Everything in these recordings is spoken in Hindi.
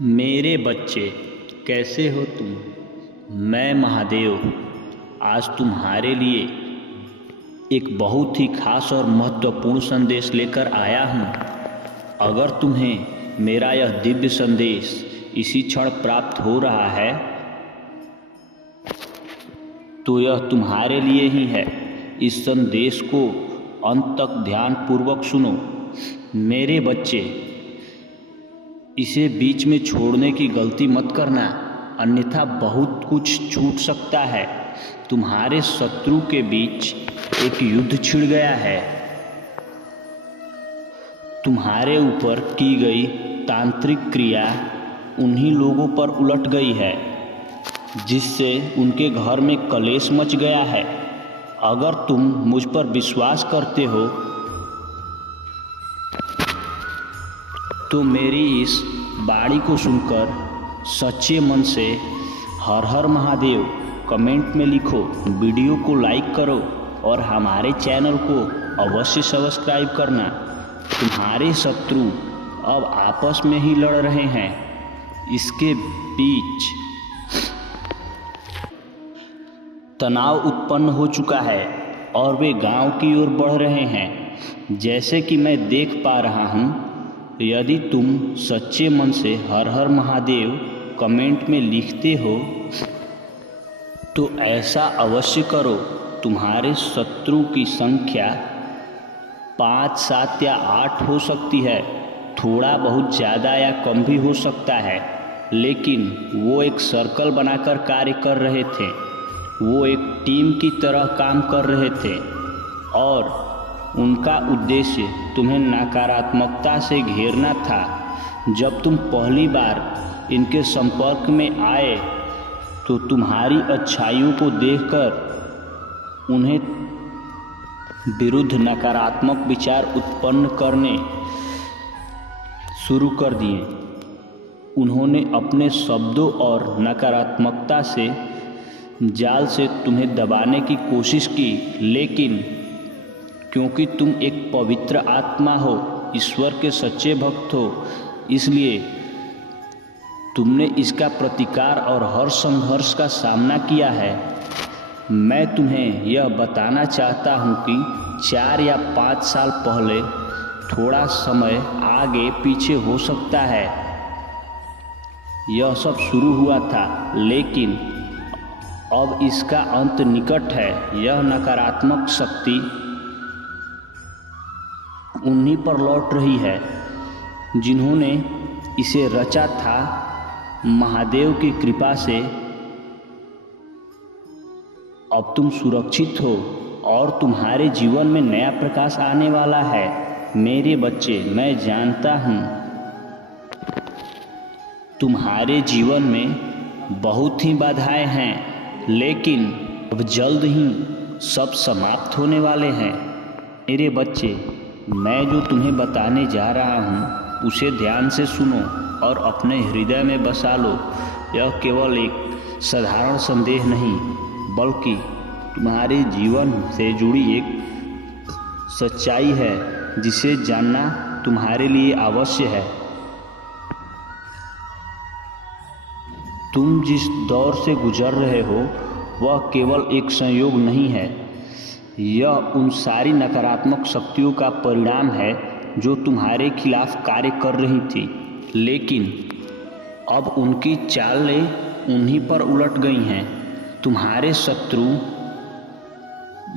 मेरे बच्चे, कैसे हो तुम। मैं महादेव आज तुम्हारे लिए एक बहुत ही खास और महत्वपूर्ण संदेश लेकर आया हूँ। अगर तुम्हें मेरा यह दिव्य संदेश इसी क्षण प्राप्त हो रहा है तो यह तुम्हारे लिए ही है। इस संदेश को अंत तक ध्यानपूर्वक सुनो। मेरे बच्चे, इसे बीच में छोड़ने की गलती मत करना, अन्यथा बहुत कुछ छूट सकता है। तुम्हारे शत्रु के बीच एक युद्ध छिड़ गया है। तुम्हारे ऊपर की गई तांत्रिक क्रिया उन्हीं लोगों पर उलट गई है जिससे उनके घर में कलेश मच गया है। अगर तुम मुझ पर विश्वास करते हो तो मेरी इस वाणी को सुनकर सच्चे मन से हर हर महादेव कमेंट में लिखो, वीडियो को लाइक करो और हमारे चैनल को अवश्य सब्सक्राइब करना। तुम्हारे शत्रु अब आपस में ही लड़ रहे हैं। इसके बीच तनाव उत्पन्न हो चुका है और वे गांव की ओर बढ़ रहे हैं। जैसे कि मैं देख पा रहा हूँ, यदि तुम सच्चे मन से हर हर महादेव कमेंट में लिखते हो तो ऐसा अवश्य करो। तुम्हारे शत्रु की संख्या 5, 7 या 8 हो सकती है। थोड़ा बहुत ज़्यादा या कम भी हो सकता है, लेकिन वो एक सर्कल बनाकर कार्य कर रहे थे। वो एक टीम की तरह काम कर रहे थे और उनका उद्देश्य तुम्हें नकारात्मकता से घेरना था। जब तुम पहली बार इनके संपर्क में आए तो तुम्हारी अच्छाइयों को देखकर उन्हें विरुद्ध नकारात्मक विचार उत्पन्न करने शुरू कर दिए। उन्होंने अपने शब्दों और नकारात्मकता से जाल से तुम्हें दबाने की कोशिश की, लेकिन क्योंकि तुम एक पवित्र आत्मा हो, ईश्वर के सच्चे भक्त हो, इसलिए तुमने इसका प्रतिकार और हर संघर्ष का सामना किया है। मैं तुम्हें यह बताना चाहता हूँ कि 4 या 5 साल पहले थोड़ा समय आगे पीछे हो सकता है यह सब शुरू हुआ था, लेकिन अब इसका अंत निकट है। यह नकारात्मक शक्ति उन्हीं पर लौट रही है जिन्होंने इसे रचा था। महादेव की कृपा से अब तुम सुरक्षित हो और तुम्हारे जीवन में नया प्रकाश आने वाला है। मेरे बच्चे, मैं जानता हूँ तुम्हारे जीवन में बहुत ही बाधाएं हैं, लेकिन अब जल्द ही सब समाप्त होने वाले हैं। मेरे बच्चे, मैं जो तुम्हें बताने जा रहा हूँ उसे ध्यान से सुनो और अपने हृदय में बसा लो। यह केवल एक साधारण संदेश नहीं, बल्कि तुम्हारे जीवन से जुड़ी एक सच्चाई है जिसे जानना तुम्हारे लिए आवश्यक है। तुम जिस दौर से गुजर रहे हो वह केवल एक संयोग नहीं है, यह उन सारी नकारात्मक शक्तियों का परिणाम है जो तुम्हारे खिलाफ कार्य कर रही थी, लेकिन अब उनकी चालें उन्हीं पर उलट गई हैं। तुम्हारे शत्रु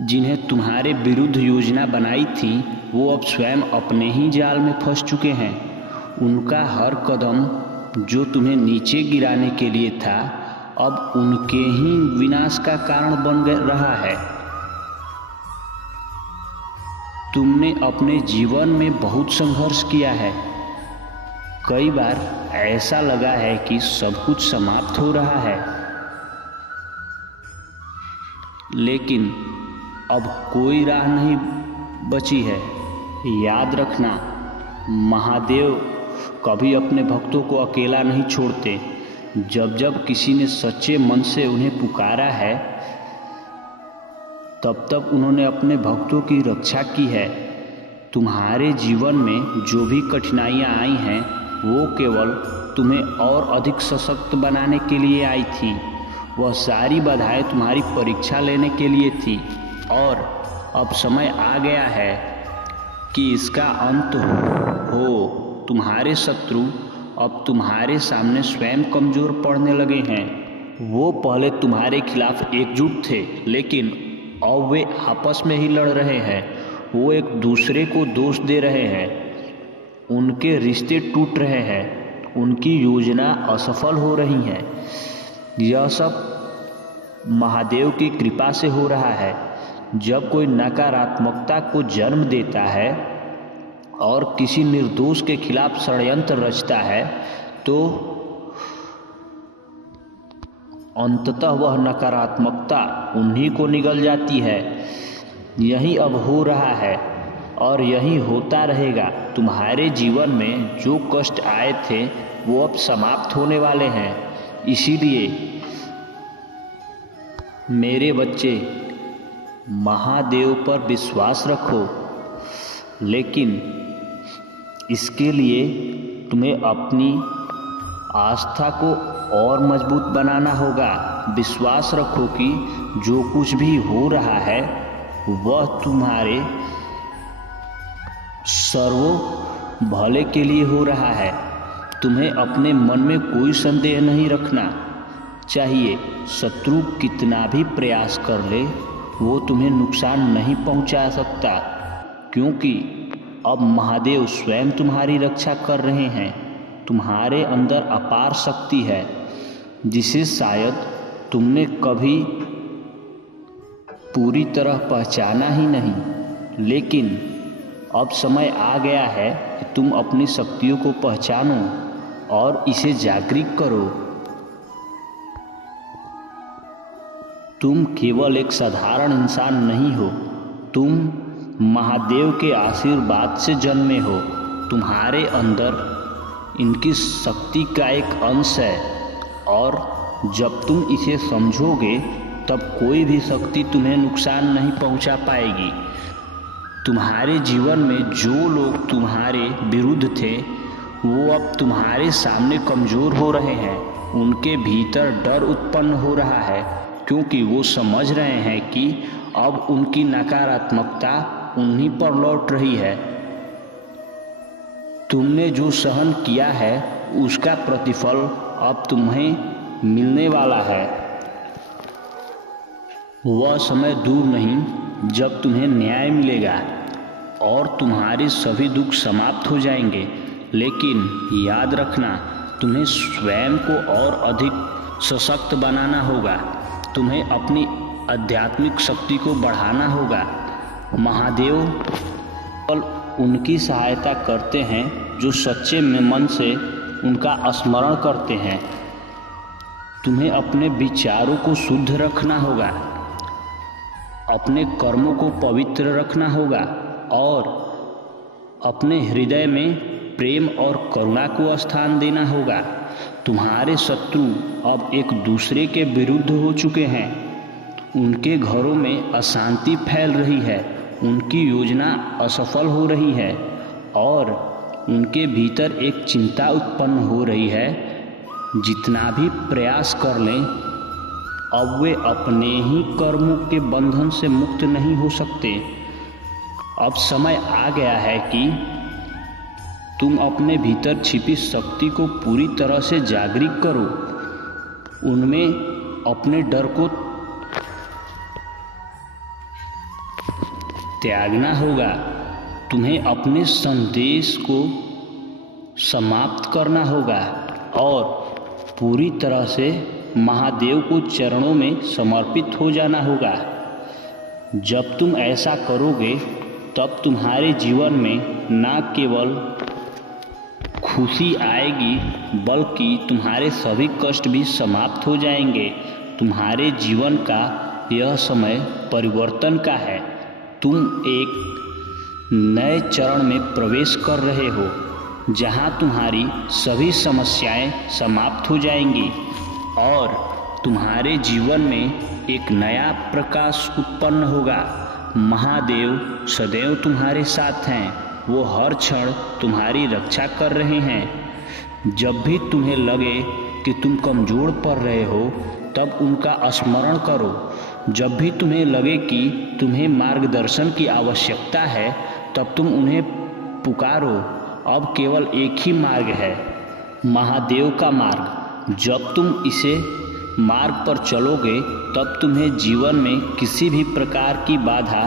जिन्हें तुम्हारे विरुद्ध योजना बनाई थी वो अब स्वयं अपने ही जाल में फंस चुके हैं। उनका हर कदम जो तुम्हें नीचे गिराने के लिए था अब उनके ही विनाश का कारण बन रहा है। तुमने अपने जीवन में बहुत संघर्ष किया है। कई बार ऐसा लगा है कि सब कुछ समाप्त हो रहा है, लेकिन अब कोई राह नहीं बची है। याद रखना, महादेव कभी अपने भक्तों को अकेला नहीं छोड़ते। जब जब किसी ने सच्चे मन से उन्हें पुकारा है तब तब उन्होंने अपने भक्तों की रक्षा की है। तुम्हारे जीवन में जो भी कठिनाइयाँ आई हैं वो केवल तुम्हें और अधिक सशक्त बनाने के लिए आई थी। वह सारी बाधाएं तुम्हारी परीक्षा लेने के लिए थी और अब समय आ गया है कि इसका अंत हो। तुम्हारे शत्रु अब तुम्हारे सामने स्वयं कमज़ोर पड़ने लगे हैं। वो पहले तुम्हारे खिलाफ एकजुट थे, लेकिन अब वे आपस में ही लड़ रहे हैं। वो एक दूसरे को दोष दे रहे हैं, उनके रिश्ते टूट रहे हैं, उनकी योजना असफल हो रही है। यह सब महादेव की कृपा से हो रहा है। जब कोई नकारात्मकता को जन्म देता है और किसी निर्दोष के खिलाफ षड्यंत्र रचता है तो अंततः वह नकारात्मकता उन्हीं को निगल जाती है। यही अब हो रहा है और यही होता रहेगा। तुम्हारे जीवन में जो कष्ट आए थे वो अब समाप्त होने वाले हैं। इसीलिए मेरे बच्चे, महादेव पर विश्वास रखो, लेकिन इसके लिए तुम्हें अपनी आस्था को और मजबूत बनाना होगा। विश्वास रखो कि जो कुछ भी हो रहा है वह तुम्हारे सर्व भले के लिए हो रहा है। तुम्हें अपने मन में कोई संदेह नहीं रखना चाहिए। शत्रु कितना भी प्रयास कर ले वो तुम्हें नुकसान नहीं पहुंचा सकता, क्योंकि अब महादेव स्वयं तुम्हारी रक्षा कर रहे हैं। तुम्हारे अंदर अपार शक्ति है जिसे शायद तुमने कभी पूरी तरह पहचाना ही नहीं, लेकिन अब समय आ गया है कि तुम अपनी शक्तियों को पहचानो और इसे जागृत करो। तुम केवल एक साधारण इंसान नहीं हो, तुम महादेव के आशीर्वाद से जन्मे हो। तुम्हारे अंदर इनकी शक्ति का एक अंश है और जब तुम इसे समझोगे तब कोई भी शक्ति तुम्हें नुकसान नहीं पहुंचा पाएगी। तुम्हारे जीवन में जो लोग तुम्हारे विरुद्ध थे वो अब तुम्हारे सामने कमज़ोर हो रहे हैं। उनके भीतर डर उत्पन्न हो रहा है, क्योंकि वो समझ रहे हैं कि अब उनकी नकारात्मकता उन्हीं पर लौट रही है। तुमने जो सहन किया है उसका प्रतिफल अब तुम्हें मिलने वाला है। वह समय दूर नहीं जब तुम्हें न्याय मिलेगा और तुम्हारे सभी दुख समाप्त हो जाएंगे। लेकिन याद रखना, तुम्हें स्वयं को और अधिक सशक्त बनाना होगा। तुम्हें अपनी आध्यात्मिक शक्ति को बढ़ाना होगा। महादेव केवल उनकी सहायता करते हैं जो सच्चे मन से उनका स्मरण करते हैं। तुम्हें अपने विचारों को शुद्ध रखना होगा, अपने कर्मों को पवित्र रखना होगा और अपने हृदय में प्रेम और करुणा को स्थान देना होगा। तुम्हारे शत्रु अब एक दूसरे के विरुद्ध हो चुके हैं। उनके घरों में अशांति फैल रही है, उनकी योजना असफल हो रही है और उनके भीतर एक चिंता उत्पन्न हो रही है। जितना भी प्रयास कर लें, अब वे अपने ही कर्मों के बंधन से मुक्त नहीं हो सकते। अब समय आ गया है कि तुम अपने भीतर छिपी शक्ति को पूरी तरह से जागृत करो। उनमें अपने डर को त्यागना होगा। तुम्हें अपने संदेश को समाप्त करना होगा और पूरी तरह से महादेव को चरणों में समर्पित हो जाना होगा। जब तुम ऐसा करोगे तब तुम्हारे जीवन में न केवल खुशी आएगी बल्कि तुम्हारे सभी कष्ट भी समाप्त हो जाएंगे। तुम्हारे जीवन का यह समय परिवर्तन का है। तुम एक नए चरण में प्रवेश कर रहे हो जहां तुम्हारी सभी समस्याएं समाप्त हो जाएंगी और तुम्हारे जीवन में एक नया प्रकाश उत्पन्न होगा। महादेव सदैव तुम्हारे साथ हैं। वो हर क्षण तुम्हारी रक्षा कर रहे हैं। जब भी तुम्हें लगे कि तुम कमज़ोर पड़ रहे हो तब उनका स्मरण करो। जब भी तुम्हें लगे कि तुम्हें मार्गदर्शन की आवश्यकता है तब तुम उन्हें पुकारो। अब केवल एक ही मार्ग है, महादेव का मार्ग। जब तुम इसे मार्ग पर चलोगे तब तुम्हें जीवन में किसी भी प्रकार की बाधा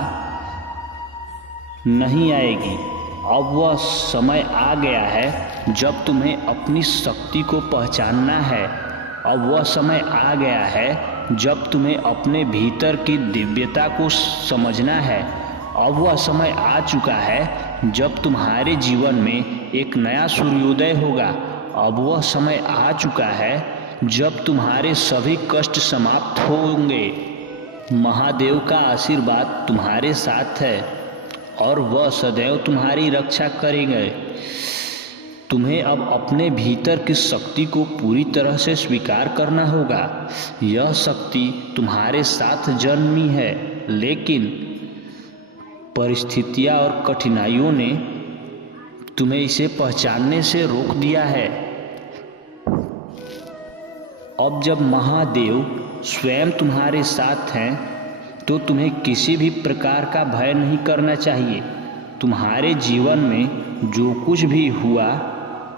नहीं आएगी। अब वह समय आ गया है जब तुम्हें अपनी शक्ति को पहचानना है। अब वह समय आ गया है जब तुम्हें अपने भीतर की दिव्यता को समझना है। अब वह समय आ चुका है जब तुम्हारे जीवन में एक नया सूर्योदय होगा। अब वह समय आ चुका है जब तुम्हारे सभी कष्ट समाप्त होंगे। महादेव का आशीर्वाद तुम्हारे साथ है और वह सदैव तुम्हारी रक्षा करेंगे। तुम्हें अब अपने भीतर की शक्ति को पूरी तरह से स्वीकार करना होगा। यह शक्ति तुम्हारे साथ जन्मी है, लेकिन परिस्थितियां और कठिनाइयों ने तुम्हें इसे पहचानने से रोक दिया है। अब जब महादेव स्वयं तुम्हारे साथ हैं तो तुम्हें किसी भी प्रकार का भय नहीं करना चाहिए। तुम्हारे जीवन में जो कुछ भी हुआ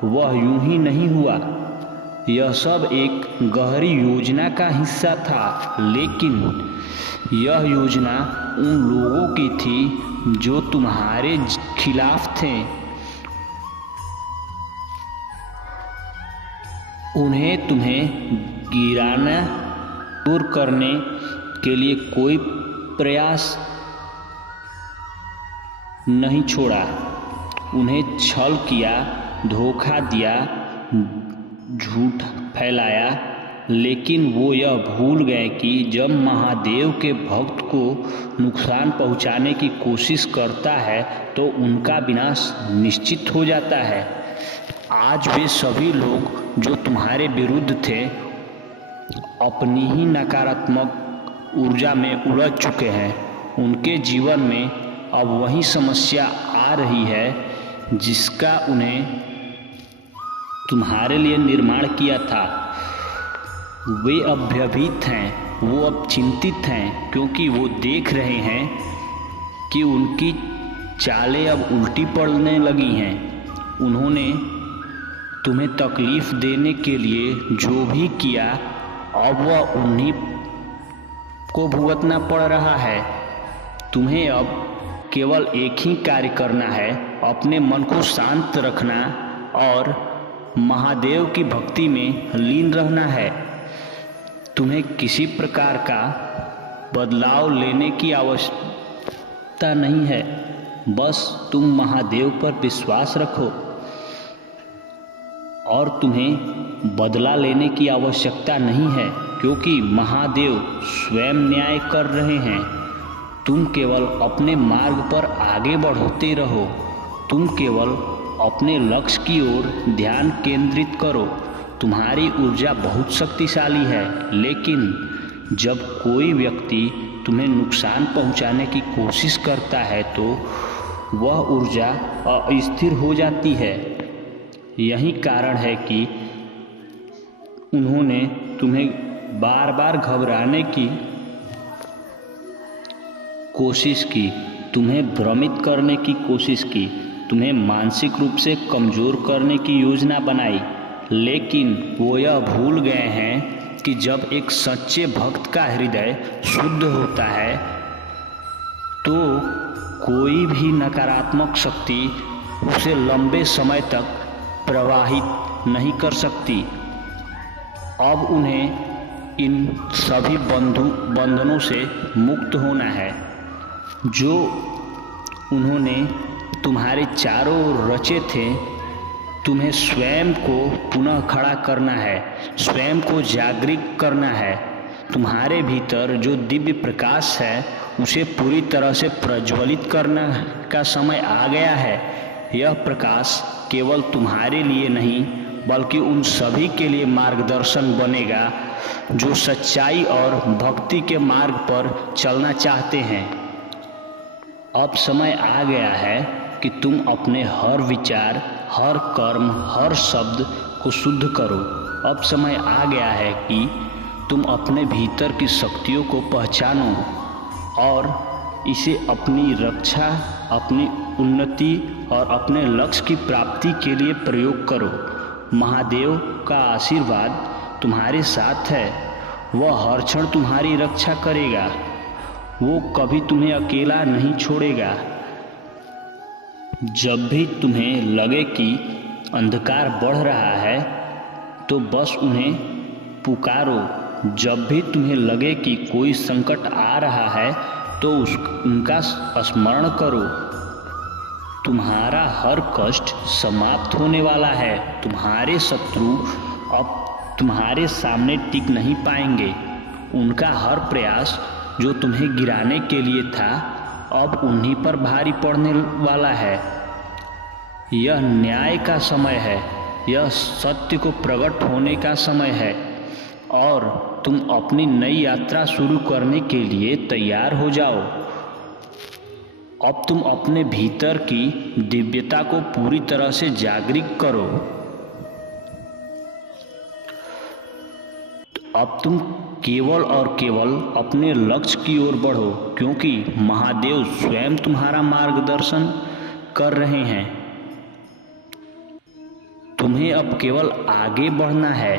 वह यूं ही नहीं हुआ। यह सब एक गहरी योजना का हिस्सा था, लेकिन यह योजना उन लोगों की थी जो तुम्हारे खिलाफ थे। उन्हें तुम्हें गिराना, दूर करने के लिए कोई प्रयास नहीं छोड़ा। उन्हें छल किया, धोखा दिया, झूठ फैलाया, लेकिन वो यह भूल गए कि जब महादेव के भक्त को नुकसान पहुंचाने की कोशिश करता है तो उनका विनाश निश्चित हो जाता है। आज वे सभी लोग जो तुम्हारे विरुद्ध थे अपनी ही नकारात्मक ऊर्जा में उलझ चुके हैं। उनके जीवन में अब वही समस्या आ रही है जिसका उन्हें तुम्हारे लिए निर्माण किया था। वे अब भयभीत हैं, वो अब चिंतित हैं, क्योंकि वो देख रहे हैं कि उनकी चालें अब उल्टी पड़ने लगी हैं। उन्होंने तुम्हें तकलीफ देने के लिए जो भी किया अब वह उन्हीं को भुगतना पड़ रहा है। तुम्हें अब केवल एक ही कार्य करना है, अपने मन को शांत रखना और महादेव की भक्ति में लीन रहना है। तुम्हें किसी प्रकार का बदलाव लेने की आवश्यकता नहीं है, बस तुम महादेव पर विश्वास रखो। और तुम्हें बदला लेने की आवश्यकता नहीं है, क्योंकि महादेव स्वयं न्याय कर रहे हैं। तुम केवल अपने मार्ग पर आगे बढ़ते रहो। तुम केवल अपने लक्ष्य की ओर ध्यान केंद्रित करो। तुम्हारी ऊर्जा बहुत शक्तिशाली है, लेकिन जब कोई व्यक्ति तुम्हें नुकसान पहुंचाने की कोशिश करता है तो वह ऊर्जा अस्थिर हो जाती है। यही कारण है कि उन्होंने तुम्हें बार बार घबराने की कोशिश की, तुम्हें भ्रमित करने की कोशिश की, तुम्हें मानसिक रूप से कमज़ोर करने की योजना बनाई। लेकिन वो यह भूल गए हैं कि जब एक सच्चे भक्त का हृदय शुद्ध होता है तो कोई भी नकारात्मक शक्ति उसे लंबे समय तक प्रवाहित नहीं कर सकती। अब उन्हें इन सभी बंधनों से मुक्त होना है जो उन्होंने तुम्हारे चारों ओर रचे थे। तुम्हें स्वयं को पुनः खड़ा करना है, स्वयं को जागृत करना है। तुम्हारे भीतर जो दिव्य प्रकाश है उसे पूरी तरह से प्रज्वलित करना का समय आ गया है। यह प्रकाश केवल तुम्हारे लिए नहीं बल्कि उन सभी के लिए मार्गदर्शन बनेगा जो सच्चाई और भक्ति के मार्ग पर चलना चाहते हैं। अब समय आ गया है कि तुम अपने हर विचार, हर कर्म, हर शब्द को शुद्ध करो। अब समय आ गया है कि तुम अपने भीतर की शक्तियों को पहचानो और इसे अपनी रक्षा, अपनी उन्नति और अपने लक्ष्य की प्राप्ति के लिए प्रयोग करो। महादेव का आशीर्वाद तुम्हारे साथ है। वह हर क्षण तुम्हारी रक्षा करेगा। वो कभी तुम्हें अकेला नहीं छोड़ेगा। जब भी तुम्हें लगे कि अंधकार बढ़ रहा है तो बस उन्हें पुकारो। जब भी तुम्हें लगे कि कोई संकट आ रहा है तो उनका स्मरण करो। तुम्हारा हर कष्ट समाप्त होने वाला है। तुम्हारे शत्रु अब तुम्हारे सामने टिक नहीं पाएंगे। उनका हर प्रयास जो तुम्हें गिराने के लिए था अब उन्हीं पर भारी पड़ने वाला है। यह न्याय का समय है। यह सत्य को प्रकट होने का समय है और तुम अपनी नई यात्रा शुरू करने के लिए तैयार हो जाओ। अब तुम अपने भीतर की दिव्यता को पूरी तरह से जागृत करो। अब तुम केवल और केवल अपने लक्ष्य की ओर बढ़ो, क्योंकि महादेव स्वयं तुम्हारा मार्गदर्शन कर रहे हैं। तुम्हें अब केवल आगे बढ़ना है,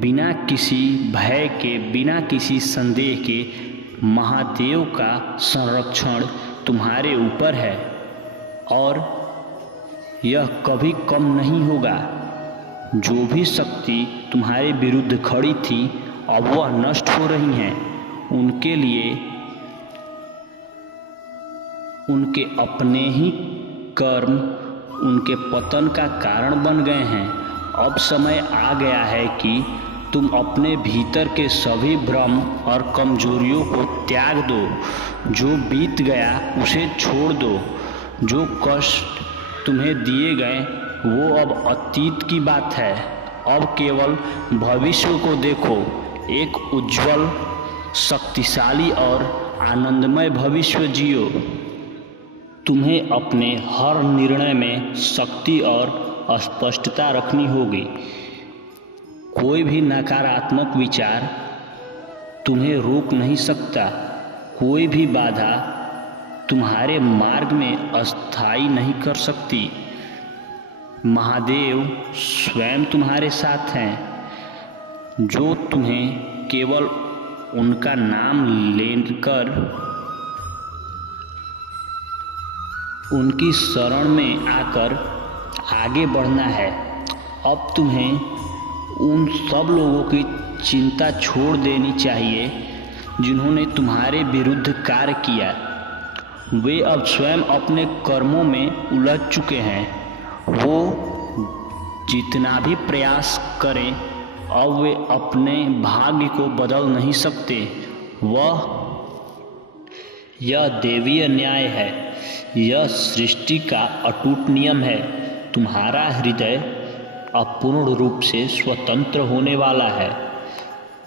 बिना किसी भय के, बिना किसी संदेह के। महादेव का संरक्षण तुम्हारे ऊपर है और यह कभी कम नहीं होगा। जो भी शक्ति तुम्हारे विरुद्ध खड़ी थी अब वह नष्ट हो रही हैं। उनके लिए उनके अपने ही कर्म उनके पतन का कारण बन गए हैं। अब समय आ गया है कि तुम अपने भीतर के सभी भ्रम और कमजोरियों को त्याग दो। जो बीत गया उसे छोड़ दो। जो कष्ट तुम्हें दिए गए वो अब अतीत की बात है। अब केवल भविष्य को देखो। एक उज्जवल, शक्तिशाली और आनंदमय भविष्य जियो। तुम्हें अपने हर निर्णय में शक्ति और स्पष्टता रखनी होगी। कोई भी नकारात्मक विचार तुम्हें रोक नहीं सकता। कोई भी बाधा तुम्हारे मार्ग में अस्थायी नहीं कर सकती। महादेव स्वयं तुम्हारे साथ हैं। जो तुम्हें केवल उनका नाम लेकर उनकी शरण में आकर आगे बढ़ना है। अब तुम्हें उन सब लोगों की चिंता छोड़ देनी चाहिए जिन्होंने तुम्हारे विरुद्ध कार्य किया। वे अब स्वयं अपने कर्मों में उलझ चुके हैं। वो जितना भी प्रयास करें अब वे अपने भाग्य को बदल नहीं सकते। यह देवीय न्याय है। यह सृष्टि का अटूट नियम है। तुम्हारा हृदय अब पूर्ण रूप से स्वतंत्र होने वाला है।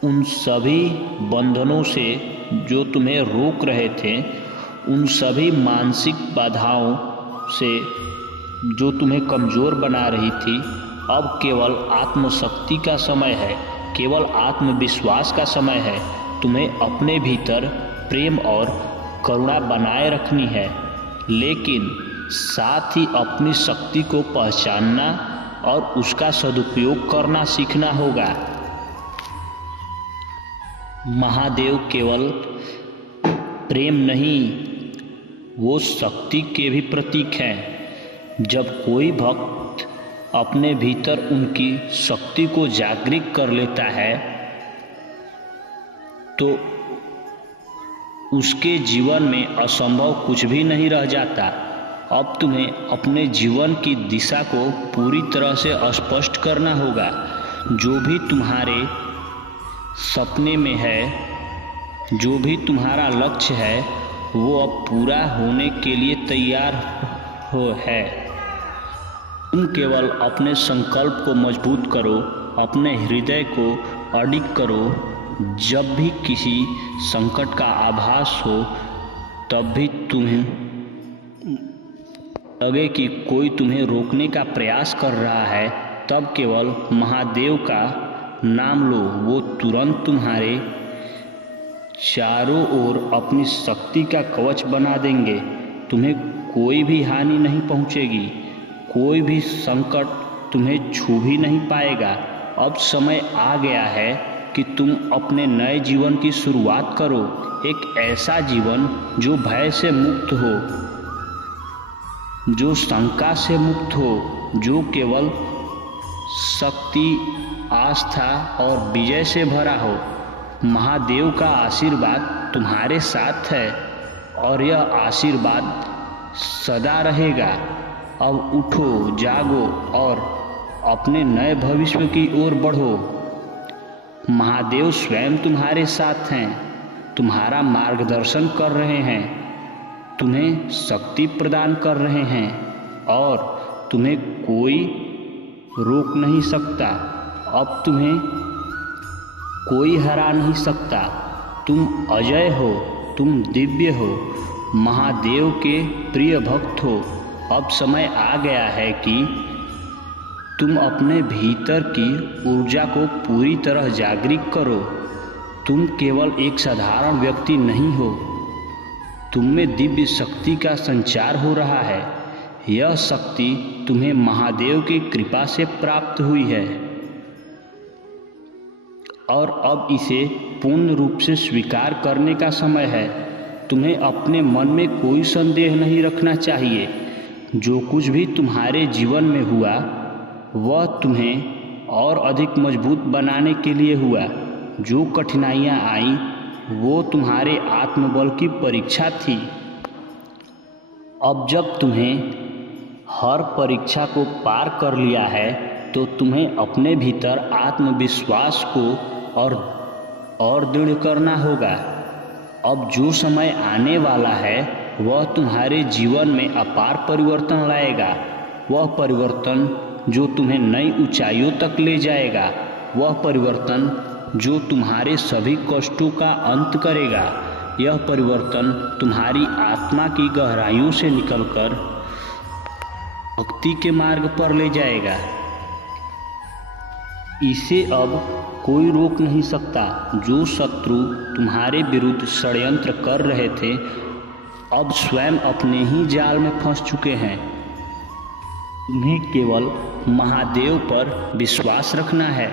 उन सभी बंधनों से जो तुम्हें रोक रहे थे, उन सभी मानसिक बाधाओं से जो तुम्हें कमज़ोर बना रही थी, अब केवल आत्मशक्ति का समय है। केवल आत्मविश्वास का समय है। तुम्हें अपने भीतर प्रेम और करुणा बनाए रखनी है, लेकिन साथ ही अपनी शक्ति को पहचानना और उसका सदुपयोग करना सीखना होगा। महादेव केवल प्रेम नहीं, वो शक्ति के भी प्रतीक हैं। जब कोई भक्त अपने भीतर उनकी शक्ति को जागृत कर लेता है तो उसके जीवन में असंभव कुछ भी नहीं रह जाता। अब तुम्हें अपने जीवन की दिशा को पूरी तरह से स्पष्ट करना होगा। जो भी तुम्हारे सपने में है, जो भी तुम्हारा लक्ष्य है, वो अब पूरा होने के लिए तैयार है। तुम केवल अपने संकल्प को मजबूत करो, अपने हृदय को अडिग करो। जब भी किसी संकट का आभास हो, तब भी तुम्हें लगे कि कोई तुम्हें रोकने का प्रयास कर रहा है, तब केवल महादेव का नाम लो। वो तुरंत तुम्हारे चारों ओर अपनी शक्ति का कवच बना देंगे। तुम्हें कोई भी हानि नहीं पहुंचेगी, कोई भी संकट तुम्हें छू भी नहीं पाएगा। अब समय आ गया है कि तुम अपने नए जीवन की शुरुआत करो, एक ऐसा जीवन जो भय से मुक्त हो, जो शंका से मुक्त हो, जो केवल शक्ति, आस्था और विजय से भरा हो। महादेव का आशीर्वाद तुम्हारे साथ है और यह आशीर्वाद सदा रहेगा। अब उठो, जागो और अपने नए भविष्य की ओर बढ़ो। महादेव स्वयं तुम्हारे साथ हैं, तुम्हारा मार्गदर्शन कर रहे हैं, तुम्हें शक्ति प्रदान कर रहे हैं और तुम्हें कोई रोक नहीं सकता। अब तुम्हें कोई हरा नहीं सकता। तुम अजय हो, तुम दिव्य हो, महादेव के प्रिय भक्त हो। अब समय आ गया है कि तुम अपने भीतर की ऊर्जा को पूरी तरह जागृत करो। तुम केवल एक साधारण व्यक्ति नहीं हो, तुम में दिव्य शक्ति का संचार हो रहा है। यह शक्ति तुम्हें महादेव की कृपा से प्राप्त हुई है और अब इसे पूर्ण रूप से स्वीकार करने का समय है। तुम्हें अपने मन में कोई संदेह नहीं रखना चाहिए। जो कुछ भी तुम्हारे जीवन में हुआ वह तुम्हें और अधिक मजबूत बनाने के लिए हुआ। जो कठिनाइयाँ आईं वो तुम्हारे आत्मबल की परीक्षा थी। अब जब तुम्हें हर परीक्षा को पार कर लिया है तो तुम्हें अपने भीतर आत्मविश्वास को और दृढ़ करना होगा। अब जो समय आने वाला है वह तुम्हारे जीवन में अपार परिवर्तन लाएगा। वह परिवर्तन जो तुम्हें नई ऊंचाइयों तक ले जाएगा। वह परिवर्तन जो तुम्हारे सभी कष्टों का अंत करेगा। यह परिवर्तन तुम्हारी आत्मा की गहराइयों से निकलकर भक्ति के मार्ग पर ले जाएगा। इसे अब कोई रोक नहीं सकता। जो शत्रु तुम्हारे विरुद्ध षड्यंत्र कर रहे थे अब स्वयं अपने ही जाल में फंस चुके हैं। तुम्हें केवल महादेव पर विश्वास रखना है।